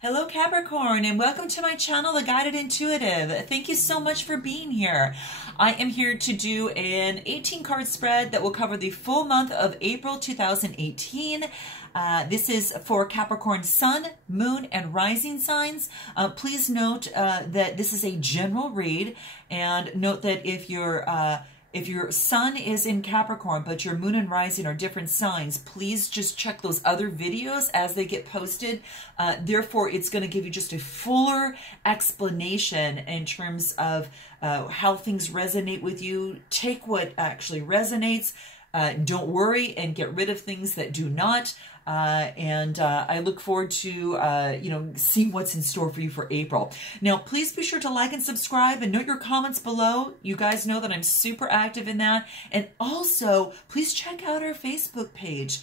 Hello Capricorn, and welcome to my channel, The Guided Intuitive. Thank you so much for being here. I am here to do an 18 card spread that will cover the full month of April 2018. This is for Capricorn Sun, Moon, and Rising signs. Please note that this is a general read, and note that if your sun is in Capricorn, but your moon and rising are different signs, please just check those other videos as they get posted. Therefore, it's going to give you just a fuller explanation in terms of how things resonate with you. Take what actually resonates. Don't worry and get rid of things that do not. I look forward to, seeing what's in store for you for April. Now, please be sure to like and subscribe and note your comments below. You guys know that I'm super active in that. And also, please check out our Facebook page.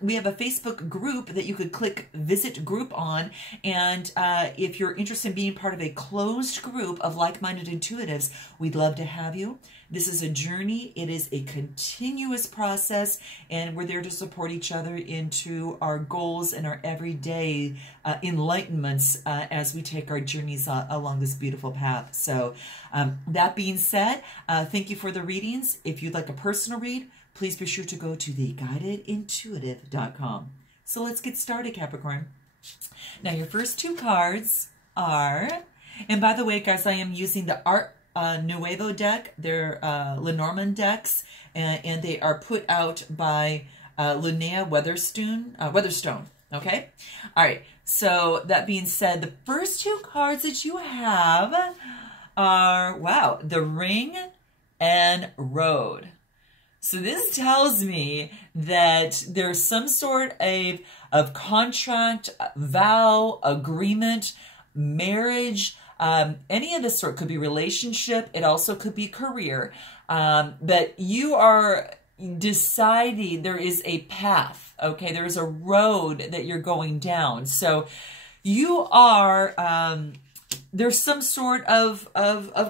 We have a Facebook group that you could click visit group on. And if you're interested in being part of a closed group of like-minded intuitives, we'd love to have you. This is a journey. It is a continuous process, and we're there to support each other into our goals and our everyday enlightenments as we take our journeys along this beautiful path. So that being said, thank you for the readings. If you'd like a personal read, please be sure to go to theguidedintuitive.com. So let's get started, Capricorn. Now, your first two cards are, and by the way, guys, I am using the Art Nuevo deck. They're Lenormand decks, and they are put out by Linnea Weatherstone. Okay? All right. So that being said, the first two cards that you have are, wow, the Ring and Road. So this tells me that there's some sort of contract, vow, agreement, marriage, any of this sort. Could be relationship. It also could be career. But you are deciding there is a path. Okay, there's a road that you're going down. So you are, there's some sort of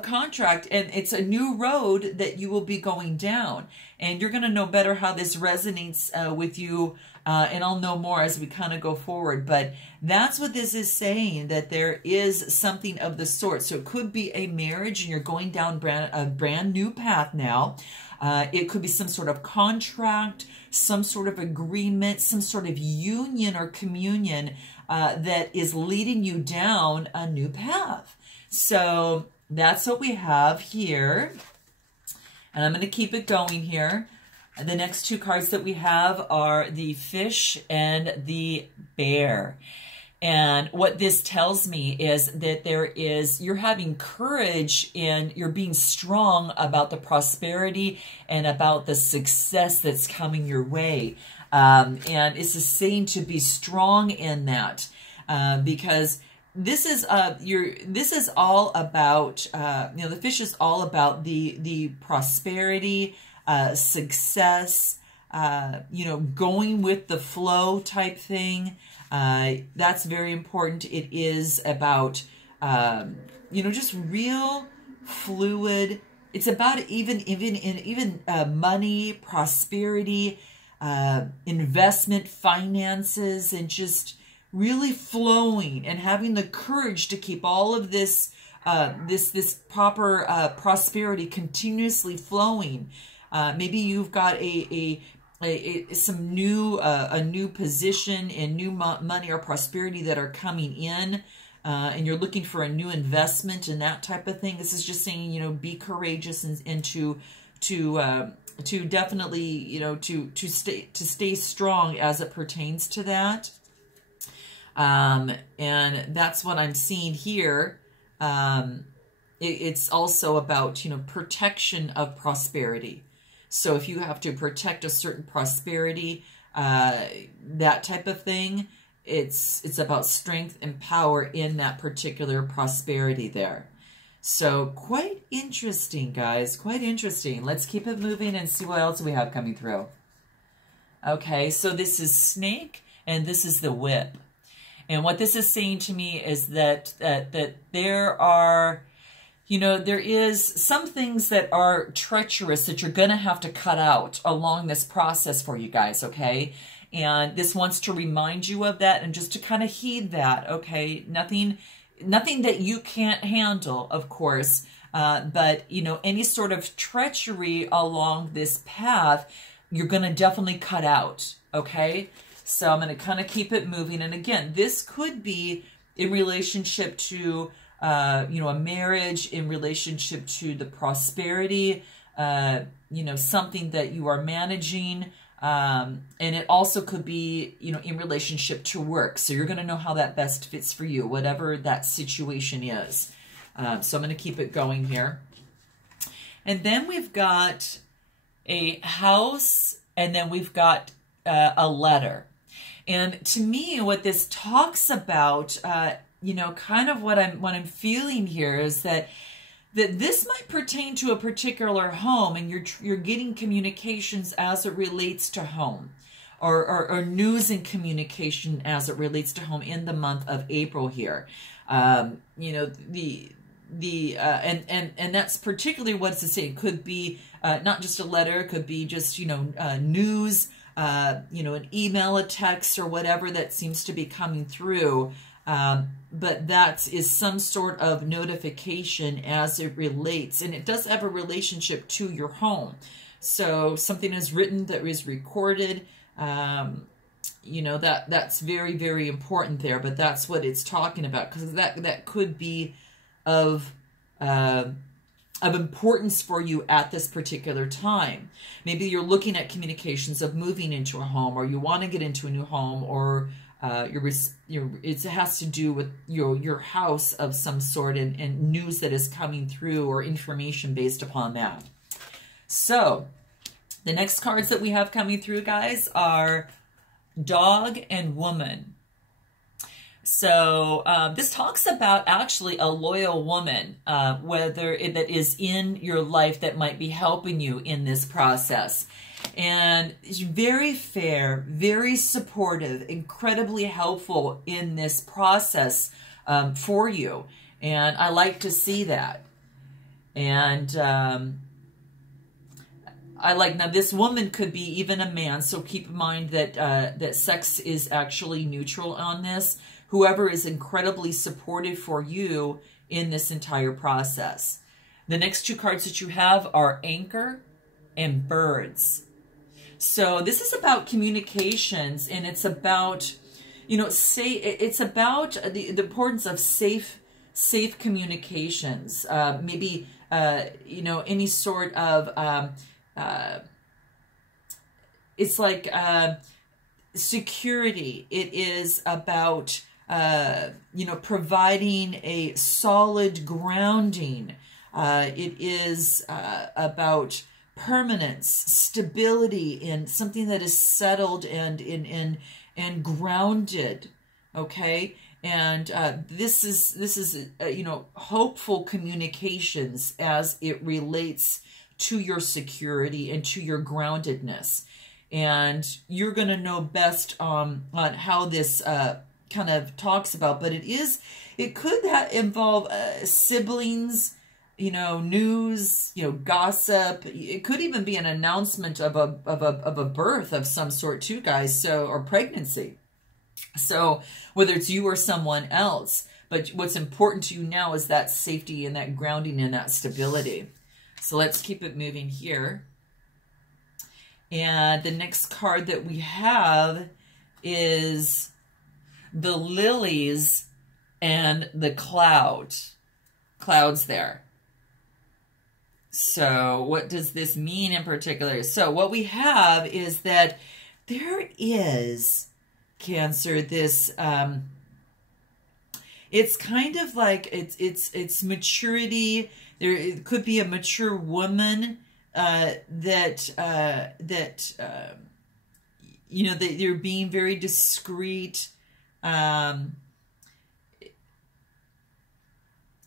contract, and it's a new road that you will be going down. And you're going to know better how this resonates with you, and I'll know more as we kind of go forward. But that's what this is saying, that there is something of the sort. So it could be a marriage, and you're going down a brand new path now. It could be some sort of contract, some sort of agreement, some sort of union or communion that is leading you down a new path. So that's what we have here. And I'm going to keep it going here. The next two cards that we have are the Fish and the Bear. And what this tells me is that you're having courage and you're being strong about the prosperity and about the success that's coming your way. And it's a saying to be strong in that, because this is all about, the fish is all about the prosperity, success, going with the flow type thing. That's very important. It is about, just real fluid. It's about even money, prosperity, investment, finances, and just really flowing and having the courage to keep all of this, this proper prosperity continuously flowing. Maybe you've got a new position and new money or prosperity that are coming in, and you're looking for a new investment and that type of thing. This is just saying, be courageous and to definitely, to stay strong as it pertains to that. And that's what I'm seeing here. It's also about, protection of prosperity. So if you have to protect a certain prosperity, that type of thing, it's about strength and power in that particular prosperity there. So quite interesting, guys, quite interesting. Let's keep it moving and see what else we have coming through. Okay, so this is Snake and this is the Whip. And what this is saying to me is that there are, there is some things that are treacherous that you're going to have to cut out along this process for you guys, okay? And this wants to remind you of that and just to kind of heed that, okay? Nothing that you can't handle, of course, but, you know, any sort of treachery along this path, you're going to definitely cut out, okay? So I'm going to kind of keep it moving. And again, this could be in relationship to, you know, a marriage, in relationship to the prosperity, you know, something that you are managing. And it also could be, you know, in relationship to work. So you're going to know how that best fits for you, whatever that situation is. So I'm going to keep it going here. And then we've got a house, and then we've got a letter. And to me, what this talks about, you know, kind of what I'm feeling here is that this might pertain to a particular home, and you're getting communications as it relates to home, or news and communication as it relates to home in the month of April here. You know, and that's particularly what it's saying. It could be not just a letter, it could be just, you know, news, you know, an email, a text, or whatever that seems to be coming through. But that is some sort of notification as it relates, and it does have a relationship to your home. So something is written that is recorded, you know, that's very, very important there, but that's what it's talking about, because that could be of importance for you at this particular time. Maybe you're looking at communications of moving into a home, or you want to get into a new home, or it has to do with your house of some sort, and news that is coming through, or information based upon that. So the next cards that we have coming through, guys, are dog and woman. So this talks about actually a loyal woman, whether that is in your life that might be helping you in this process. And it's very fair, very supportive, incredibly helpful in this process for you. And I like to see that. And I like, now this woman could be even a man, so keep in mind that that sex is actually neutral on this. Whoever is incredibly supportive for you in this entire process. The next two cards that you have are anchor and birds. So this is about communications, and it's about, you know, it's about the importance of safe communications. Maybe, you know, any sort of, it's like security. It is about, you know, providing a solid grounding. It is about permanence, stability, and something that is settled and grounded. Okay, and this is you know, hopeful communications as it relates to your security and to your groundedness. And you're going to know best on how this kind of talks about, but it could involve siblings, you know, news, you know, gossip. It could even be an announcement of a birth of some sort too, guys. So, or pregnancy. So whether it's you or someone else, but what's important to you now is that safety and that grounding and that stability. So let's keep it moving here. And the next card that we have is the lilies and the clouds there. So what does this mean in particular? So what we have is that there is, Cancer, this, it's kind of like, it's maturity. It could be a mature woman that you know, that you're being very discreet.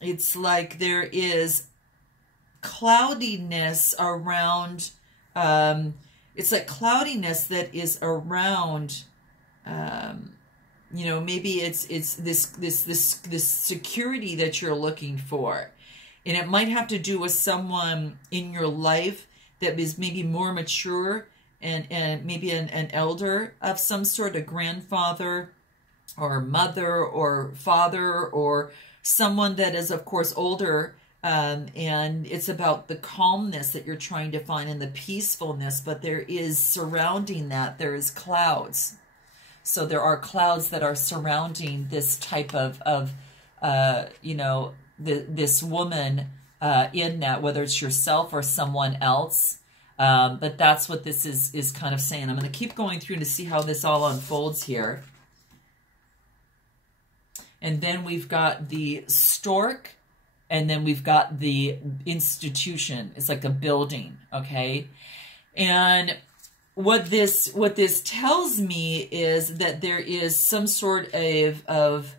It's like there is cloudiness around, it's like cloudiness that is around, you know, maybe it's this security that you're looking for. And it might have to do with someone in your life that is maybe more mature and maybe an elder of some sort, a grandfather or mother or father, or someone that is, of course, older. And it's about the calmness that you're trying to find and the peacefulness, but there is surrounding that, there is clouds. So there are clouds that are surrounding this type of you know, this woman in that, whether it's yourself or someone else. But that's what this is kind of saying. I'm going to keep going through to see how this all unfolds here. And then we've got the stork, and then we've got the institution. It's like a building, okay? And what this tells me is that there is some sort of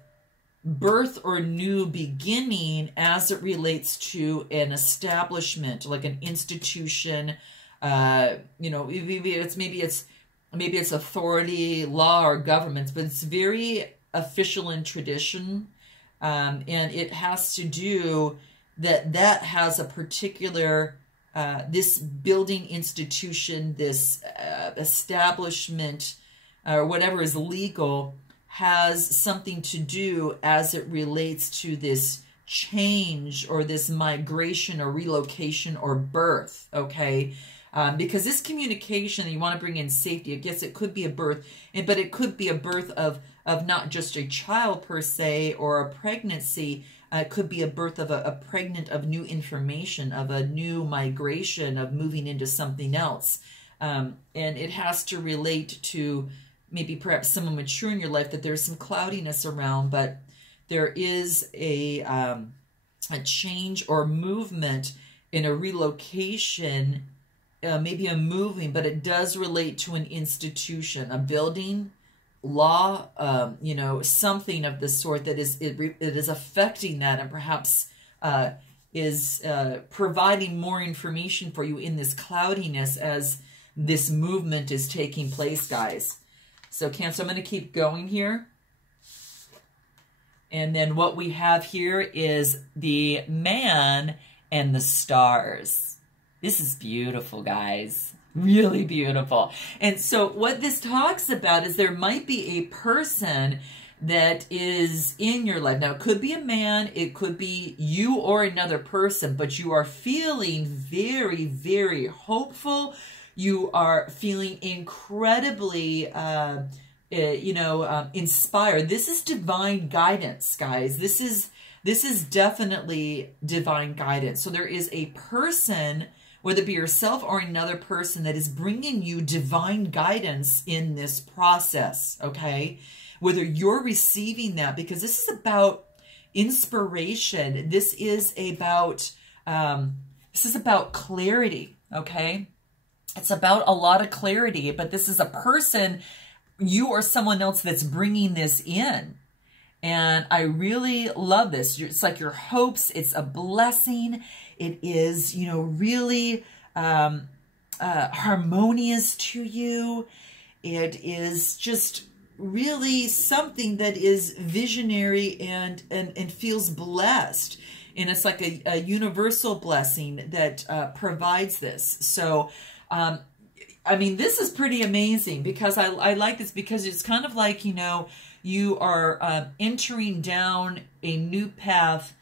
birth or new beginning as it relates to an establishment, like an institution. You know, maybe it's authority, law, or governments, but it's very official in tradition. And it has to do that has a particular, this building institution, this establishment, or whatever is legal, has something to do as it relates to this change or this migration or relocation or birth, okay? Because this communication, you want to bring in safety. I guess it could be a birth, but it could be a birth of not just a child per se or a pregnancy. It could be a birth of a pregnant of new information, of a new migration, of moving into something else. And it has to relate to maybe perhaps someone mature in your life, that there's some cloudiness around, but there is a change or movement in a relocation, maybe a moving, but it does relate to an institution, a building, law, you know, something of the sort that it is affecting that, and perhaps is providing more information for you in this cloudiness as this movement is taking place, guys. So Cancer, I'm going to keep going here. And then what we have here is the man and the stars. This is beautiful, guys. Really beautiful. And so what this talks about is there might be a person that is in your life. Now, it could be a man, it could be you or another person, but you are feeling very, very hopeful. You are feeling incredibly, you know, inspired. This is divine guidance, guys. This is definitely divine guidance. So there is a person, whether it be yourself or another person, that is bringing you divine guidance in this process, okay? Whether you're receiving that, because this is about inspiration. This is about clarity, okay? It's about a lot of clarity, but this is a person, you or someone else, that's bringing this in. And I really love this. It's like your hopes. It's a blessing. It is, you know, really harmonious to you. It is just really something that is visionary and feels blessed. And it's like a universal blessing that provides this. So, I mean, this is pretty amazing, because I like this, because it's kind of like, you know, you are entering down a new path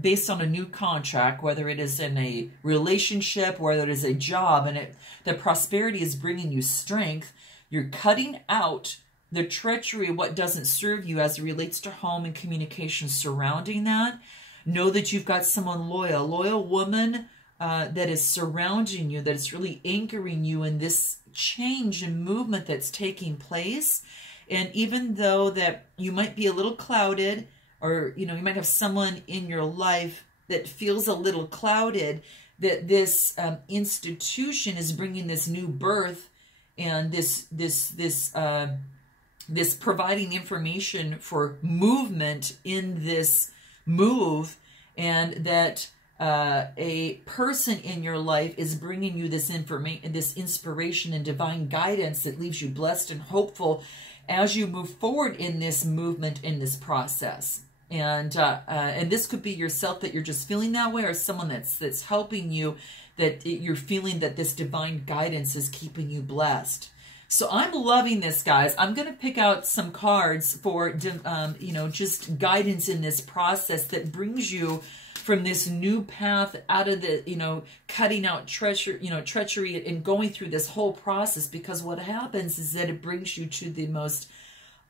based on a new contract, whether it is in a relationship, whether it is a job, and the prosperity is bringing you strength. You're cutting out the treachery, what doesn't serve you as it relates to home and communication surrounding that. Know that you've got someone loyal woman that is surrounding you, that is really anchoring you in this change and movement that's taking place. And even though that you might be a little clouded, or, you know, you might have someone in your life that feels a little clouded, that this institution is bringing this new birth, and this providing information for movement in this move, and that a person in your life is bringing you this information, this inspiration and divine guidance that leaves you blessed and hopeful as you move forward in this movement, in this process. And this could be yourself, that you're just feeling that way, or someone that's helping you, that you're feeling that this divine guidance is keeping you blessed. So I'm loving this, guys. I'm going to pick out some cards for, you know, just guidance in this process that brings you from this new path out of the, you know, cutting out treachery and going through this whole process. Because what happens is that it brings you to the most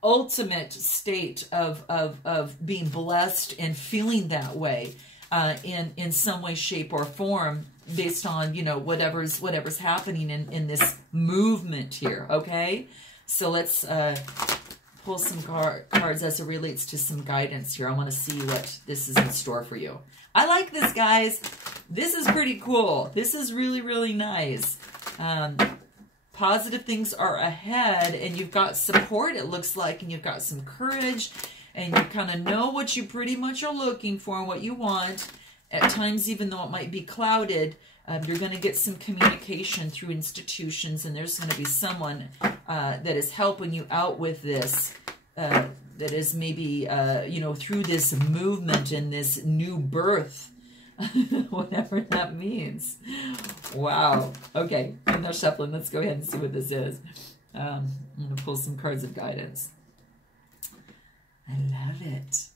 ultimate state of being blessed and feeling that way in some way, shape, or form, based on, you know, whatever's happening in this movement here. Okay, so let's pull some cards as it relates to some guidance here. I want to see what this is in store for you. I like this, guys. This is pretty cool. This is really, really nice. Positive things are ahead, and you've got support, it looks like, and you've got some courage, and you kind of know what you pretty much are looking for and what you want. At times, even though it might be clouded, you're going to get some communication through institutions, and there's going to be someone that is helping you out with this, that is maybe, you know, through this movement and this new birth, whatever that means. Wow. Okay, I'm not shuffling. Let's go ahead and see what this is. I'm going to pull some cards of guidance. I love it.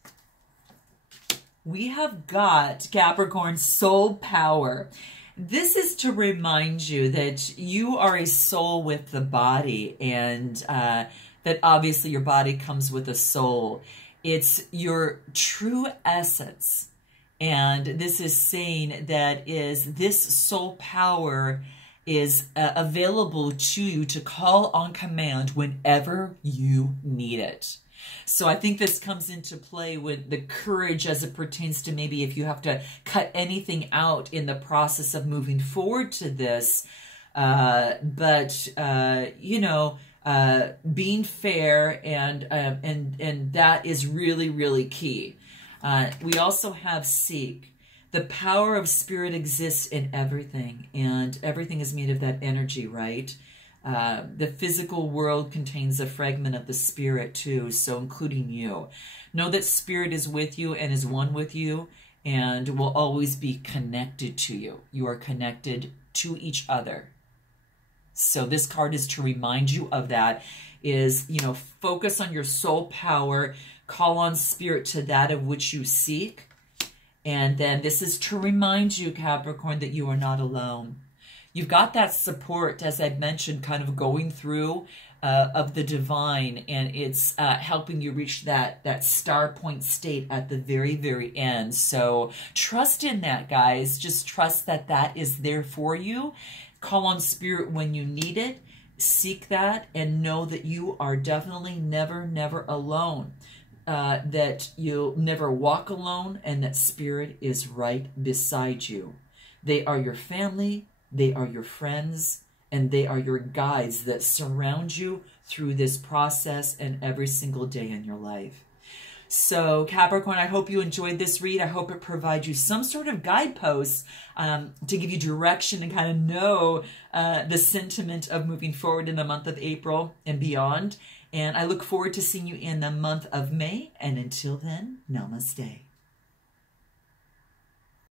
We have got Capricorn soul power. This is to remind you that you are a soul with the body, and that obviously your body comes with a soul. It's your true essence. And this is saying that this soul power is available to you to call on command whenever you need it. So I think this comes into play with the courage as it pertains to maybe if you have to cut anything out in the process of moving forward to this. You know, being fair, and that is really, really key. We also have seek. The power of spirit exists in everything, and everything is made of that energy, right? The physical world contains a fragment of the spirit too, so including you. Know that spirit is with you and is one with you, and will always be connected to you. You are connected to each other. So this card is to remind you of that, is, you know, focus on your soul power, call on spirit to that of which you seek. And then this is to remind you, Capricorn, that you are not alone. You've got that support, as I've mentioned, kind of going through of the divine, and it's helping you reach that star point state at the very, very end. So trust in that, guys. Just trust that that is there for you. Call on spirit when you need it. Seek that, and know that you are definitely never, never alone. That you'll never walk alone, and that spirit is right beside you. They are your family, they are your friends, and they are your guides that surround you through this process and every single day in your life. So Capricorn, I hope you enjoyed this read. I hope it provides you some sort of guideposts to give you direction and kind of know the sentiment of moving forward in the month of April and beyond. And I look forward to seeing you in the month of May. And until then, namaste.